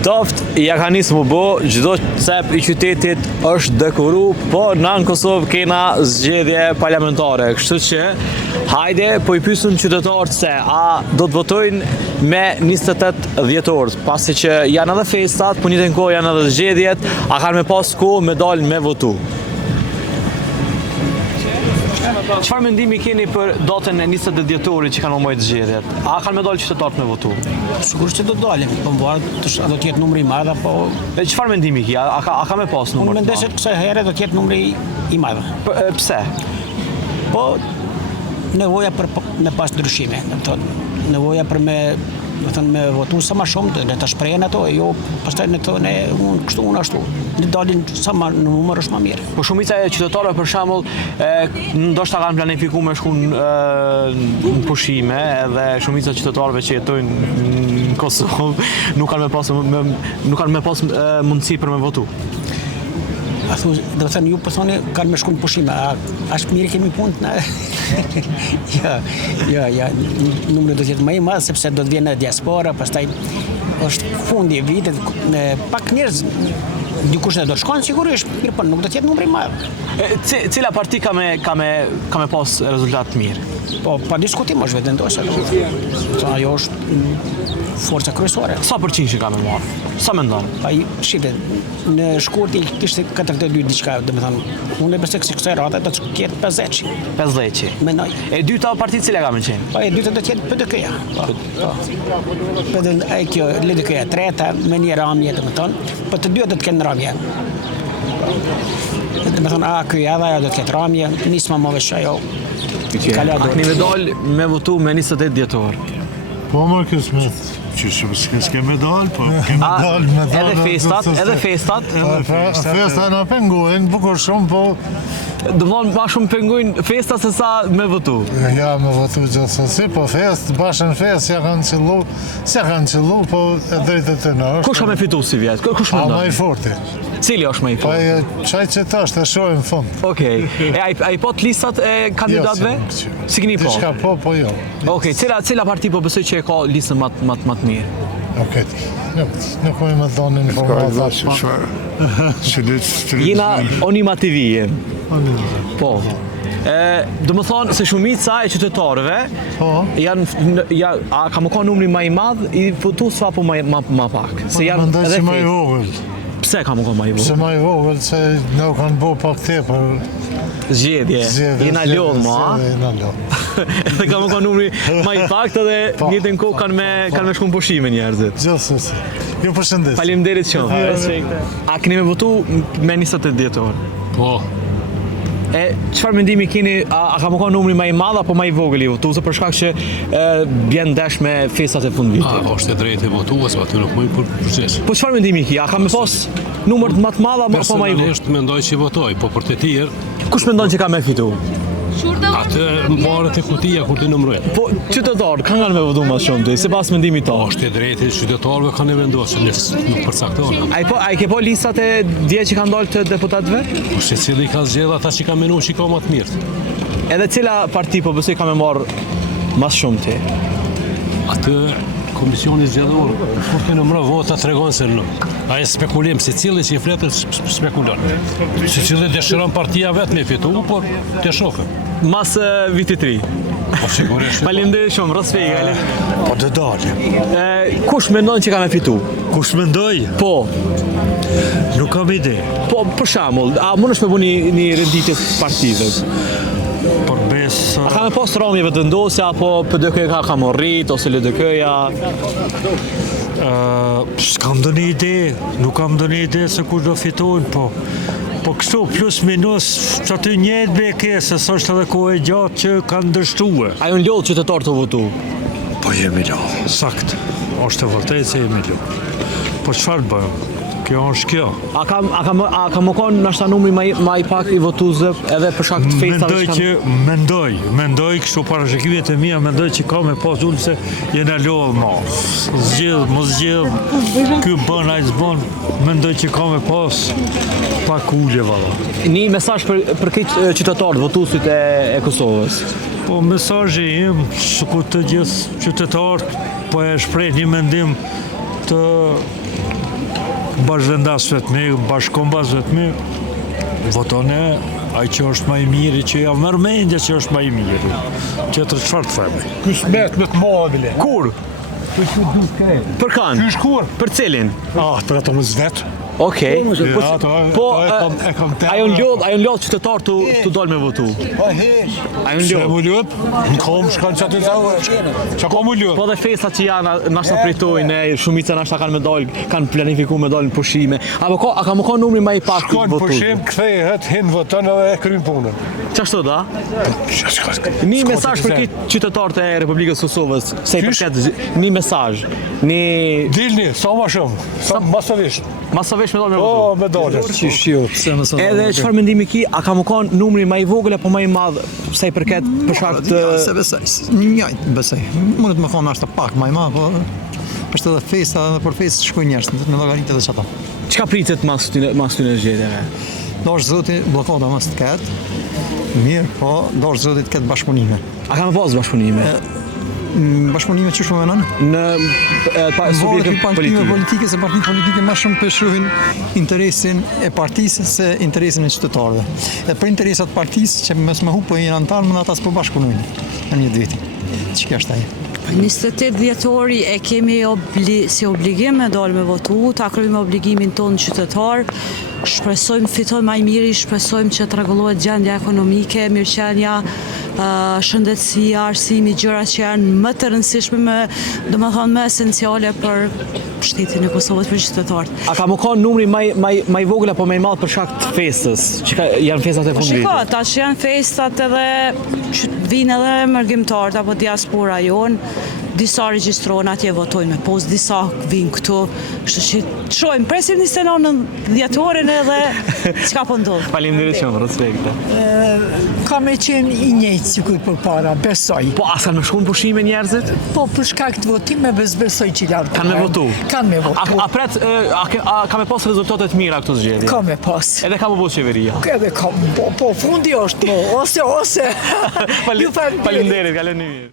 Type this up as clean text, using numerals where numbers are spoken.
Toft ja ka nisë më bo, çdo cep i qytetit është dekoru, po na në Kosovë kena zgjedhje parlamentare, kështu që hajde po i pyesëm qytetarët se a do të votojnë me 28 dhjetor, pasi që janë edhe festat, po një të kohë janë edhe zgjedhjet, a kanë me pas kohë me dalë me votu. Çfarë mendimi keni për datën e 20 dhjetorit që kanë mbajtur zgjedhjet? A kanë me dalë qytetarët me votu? Sigurisht që do dalim, po do të jetë numri i madh apo Çfarë mendimi ke? A ka me pas numër? unë mendoj se kësaj here do të jetë numri i madh. Pse? Po nevoja për me pas ndryshime, do të thonë, nevoja për me votu sa më shumë, le ta shprehen ato, jo pastaj ne thonë unë kështu unë ashtu. Ne dalin sa më në numër është më mirë. Po shumica e qytetarëve për shembull, ndoshta kanë planifikuar me shku në pushime, edhe shumica e qytetarëve që jetojnë në Kosovë nuk kanë me pas mundësi për me votu. A thu, do të thënë ju po thoni kanë me shku në pushime, a është mirë kemi punë na? Ja, numri do të jetë më i madh sepse do të vjen diaspora, pastaj është fundi i vitit, pak njerëz dikush do shkojnë sigurisht, mirë po nuk do të jetë numri i madh. Cila parti ka me pas rezultat mirë? Po pa diskutim është vetëndosja. Ajo është forca kryesore. Sa përqind që ka me marrë? Sa mendon? Ai shite, në shkurti kishte 42 diçka, domethënë, unë besoj se kësaj rrate do të ketë 50. 50. Mendoj. E dyta parti cila ka me qenë? Po e dyta do të jetë PDK-ja. Po. Kjo LDK-ja, treta me një ramje, domethënë, po të dyja do të kenë ramje. Domethënë, kjo edhe ajo do të ketë ramje, nisma më vesh ajo. A keni me dalë me votu me 28 dhjetor? Po më kësmet. Që s'ke me dalë, po kemi dalë me dalë. Edhe festat? Festa në pengojnë, bukur shumë, po... Dëmonë ma shumë pengojnë festat se sa me votu? Ja, me votu gjithësësi, po fest, bashën fest, ja kanë qëllu, po e drejtët e në është. Kush ka me fitu si vjetë? Kush me ndonë? A, ndonë? ma i forti. Cili është me i forti? Pa qaj që ta është, e shojnë fund. Okej. A i pot listat e kandidatve? Si keni po? Diçka po jo. Okej, cila parti po besoj që e ka listën matë mirë? Okej, nuk me dhoni informatat. Jena Onima TV jem. Po. Do më thonë se shumica e qytetarëve a ka më ka numri ma i madh i votues apo ma pak? Mendoj që ma i vogël. Pse ka më ka ma i vogël? Pse ma i vogël, se nuk kanë bo pak tepër. Zgjedhje, jena lodhë ma, a? Jena lodhë. Edhe ka më ka numri ma i pak edhe njëtën kohë kanë me shku në pushime njerëzit. Gjithësësi. Ju përshëndes. Faleminderit shumë. A keni me votu me 28 dhjetor? Po. Çfarë mendimi keni, a ka më ka numri ma i madh apo ma i vogël i votuesve për shkak që bjen ndesh me festat e fundvitit? Është e drejtë e votuesve, aty nuk mund përgjigjesh. Po çfarë mendimi ke? A ka më pas numër më të madh apo ma i vogël? Personalisht mendoj që votoj, po për të tjerë, kush mendon që ka me fitu? atë mbarët e kutia kur të numërojnë. Po qytetarët kanë me votu më shumë ti, sipas mendimit tonë. Është e drejtë e qytetarëve kanë vendosur, ne nuk përcaktojmë. A i ke po listat e dje që kanë dalë të deputatëve? Po secili ka zgjedhur ata që ka menuar që ka më të mirë. Edhe cila parti po besoj ka me marr më shumë ti? Atë komisioni zgjedhor kur të numëroj vota tregon se nuk. Ai spekulim secili që i fletë spekulon. Secili dëshiron partia vetë me fitu, por të shofën. Mas vitit ri. Po sigurisht. Faleminderit shumë, rrosfej. Po të dalim. Kush mendon që ka me fitu? Kush mendoj? Po. Nuk kam ide. Po për shembull, a mundesh me bëni një renditje partive? Por besë... A ka me pas ramje vetëndosja, apo PDK-ja ka morrit, ose LDK-ja? S'kam do një ide, nuk kam do një ide se kush do fitojnë, po kështu plus minus që aty njëtë beke, se së është edhe kohë e gjatë që kanë dështuë. A ju në lodhë qytetarë të votu? Po jemi lodhë, sakt, është e vërtetë se jemi lodhë. Po çfarë bëjmë? Kjo është kjo. A ka më konë nashta numri ma i pak i votuesve edhe për shkak të festave? Mendoj kështu parashikimet e mia, mendoj që ka me pas ullë se jena lodhë ma. Mos zgjedh, ky bën, ai s'bën, mendoj që ka me pas pak ullje valla. Një mesazh për këtë qytetarët, votuesit e Kosovës. Po mesazhi im, sikur të gjithë qytetarët, po e shpreh një mendim të bashkëvendasve të mi, bashkëkombësve të mi, votone ai që është më i miri, që ja merr mendje që është më i miri. Tjetër çfarë të themi? Ky smet me të madhe bile. Kur? Për kanë? Ky shkur. Për cilin? Për ato më zvet. Okej. Po, e kam ajo ndodh qytetar të dalë me votu. Ajo Se ndodh. mu ljot, në kom shkan që atë që ka mu ljot. Po dhe festat që janë, nashta pritojnë, shumica nashta kanë me dalë, kanë planifikuar me dalë në pushime. A ka më ka numri më i pak të Shkon votu? pushim, kthehet, hin voton edhe e kryen punën. Çashtu da? Një mesazh për këtë qytetarët e Republikës Kosovës, se i përket një mesazh, një Dilni, sa më shumë, sa masavisht. masavesh me dalë me votu. O, me dalë. Edhe çfarë mendimi ki, a ka më kanë numri më i vogël apo më i madh sa i përket për shkak të Se besoj, njëjtë besoj. Mundet më thonë është pak më i madh, po është edhe festa, edhe për festë shkojnë njerëz në llogaritë edhe çata. çka pritet mas këtyre zgjedhjeve? Dosh zoti bllokada mos të ketë. Mirë, po dosh zoti të ketë bashkëpunime. A ka më pas bashkëpunime Bashkëpunime çu shumë në në subjektin partime politik? politike se partitë politike më shumë përshohin interesin e partisë se interesin e qytetarëve. E për interesat e partisë që mos më hupo janë anëtar, më ata s'po bashkëpunojnë në një vit. Çka është ai? 28 dhjetori e kemi si obligim me dalë me votu, ta kryejmë obligimin tonë qytetar, shpresojmë fiton më i miri, shpresojmë që të rregullohet gjendja ekonomike, mirëqenia, shëndetësia, arsimi, gjërat që janë më të rëndësishme, domethënë më esenciale për shtetin e Kosovës, për qytetarët. A ka më kanë numri më i vogël apo më i madh për shkak të festës? Që janë festat e fundit. Shiko, tash janë festat edhe që vinë edhe mërgjimtarët apo diaspora jonë, disa regjistrohen atje votojnë me post, disa vinë këtu, kështu që shohim, presim 29 dhjetorin edhe çka po ndodh. Faleminderit shumë, respekte. Ka me qenë i njëjtë sikur përpara, besoj. Po as kanë më shkuar në pushime njerëzit? Po për shkak të votimeve besoj që lartë. Kanë me votu? Kanë me votu. A ka me pas rezultate të mira këto zgjedhje? Ka me pas. Edhe ka më bërë qeveria. Edhe ka, po fundi është, ose. Faleminderit, kaloni mirë.